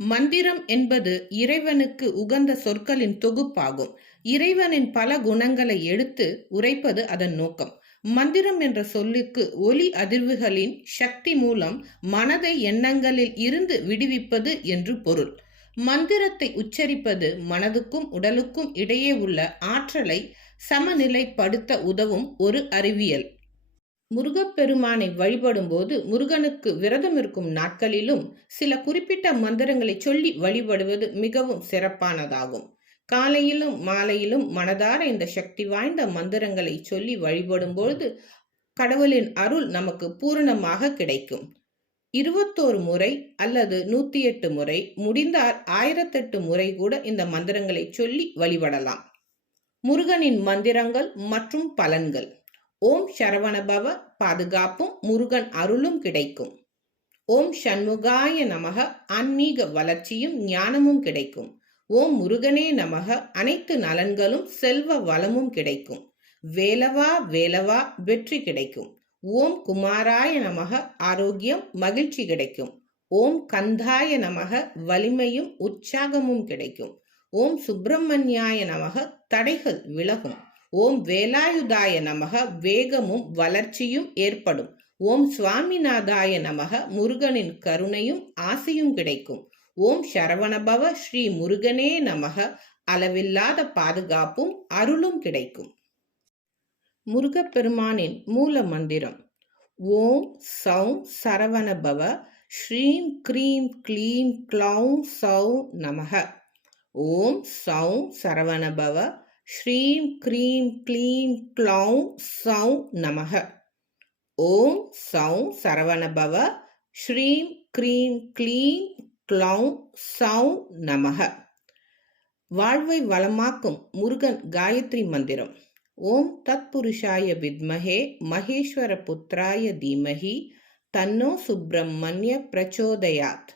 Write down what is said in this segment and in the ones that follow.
மந்திரம் என்பது இறைவனுக்கு உகந்த சொற்களின் தொகுப்பாகும். இறைவனின் பல குணங்களை எடுத்து உரைப்பது அதன் நோக்கம். மந்திரம் என்ற சொல்லுக்கு ஒலி அதிர்வுகளின் சக்தி மூலம் மனதை எண்ணங்களில் இருந்து விடுவிப்பது என்று பொருள். மந்திரத்தை உச்சரிப்பது மனதுக்கும் உடலுக்கும் இடையே உள்ள ஆற்றலை சமநிலைப்படுத்த உதவும் ஒரு அறிவியல். முருகப்பெருமானை வழிபடும் போது முருகனுக்கு விரதம் இருக்கும் நாட்களிலும் சில குறிப்பிட்ட மந்திரங்களை சொல்லி வழிபடுவது மிகவும் சிறப்பானதாகும். காலையிலும் மாலையிலும் மனதார இந்த சக்தி வாய்ந்த மந்திரங்களை சொல்லி வழிபடும் பொழுது கடவுளின் அருள் நமக்கு பூரணமாக கிடைக்கும். 21 முறை அல்லது 108 முறை, முடிந்தால் 1008 முறை கூட இந்த மந்திரங்களை சொல்லி வழிபடலாம். முருகனின் மந்திரங்கள் மற்றும் பலன்கள். ஓம் சரவணபவ, பாதுகாப்பும் முருகன் அருளும் கிடைக்கும். ஓம் சண்முகாய நமக, ஆன்மீக வளர்ச்சியும் ஞானமும் கிடைக்கும். ஓம் முருகனே நமக, அனைத்து நலன்களும் செல்வ வளமும் கிடைக்கும். வேலவா வேலவா, வெற்றி கிடைக்கும். ஓம் குமாராய நமக, ஆரோக்கியம் மகிழ்ச்சி கிடைக்கும். ஓம் கந்தாய நமக, வலிமையும் உற்சாகமும் கிடைக்கும். ஓம் சுப்பிரமணியாய நமக, தடைகள் விலகும். ஓம் வேலாயுதாய நமக, வேகமும் வளர்ச்சியும் ஏற்படும். ஓம் சுவாமிநாதாய நமக, முருகனின் கருணையும் ஆசையும் கிடைக்கும். ஓம் சரவணபவ ஸ்ரீ முருகனே நமக, அளவில்லாத பாதுகாப்பும் அருளும் கிடைக்கும். முருகப்பெருமானின் மூல மந்திரம் ஓம் சௌம் சரவணபவ ஸ்ரீம் க்ரீம் க்ளீம் க்ளௌம் சௌ நமக. ஓம் சௌம் சரவணபவ ஸ்ரீம் க்ரீம் க்ளீம் க்ளௌம் சௌ நமக. ஓம் சௌம் சரவணபவ ஸ்ரீம் க்ரீம் க்ளீம் க்ளௌம் சௌ நமக. வாழ்வை வளமாக்கும் முருகன் காயத்ரி மந்திரம். ஓம் தத்புருஷாய வித்மஹே மகேஸ்வர புத்ராய தீமஹி தன்னோ சுப்பிரமணிய பிரச்சோதயாத்.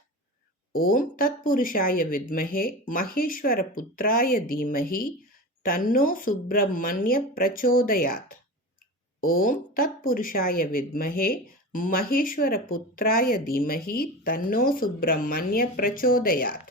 ஓம் தத்புருஷாய வித்மஹே மகேஸ்வர புத்ராய தீமஹி தன்னோ சுப்பிரமணிய பிரச்சோதயாத். ஓம் தத்புருஷாய வித்மஹே மகேஸ்வர புத்ராய தீமஹி தன்னோ சுப்பிரமணிய பிரச்சோதயாத்.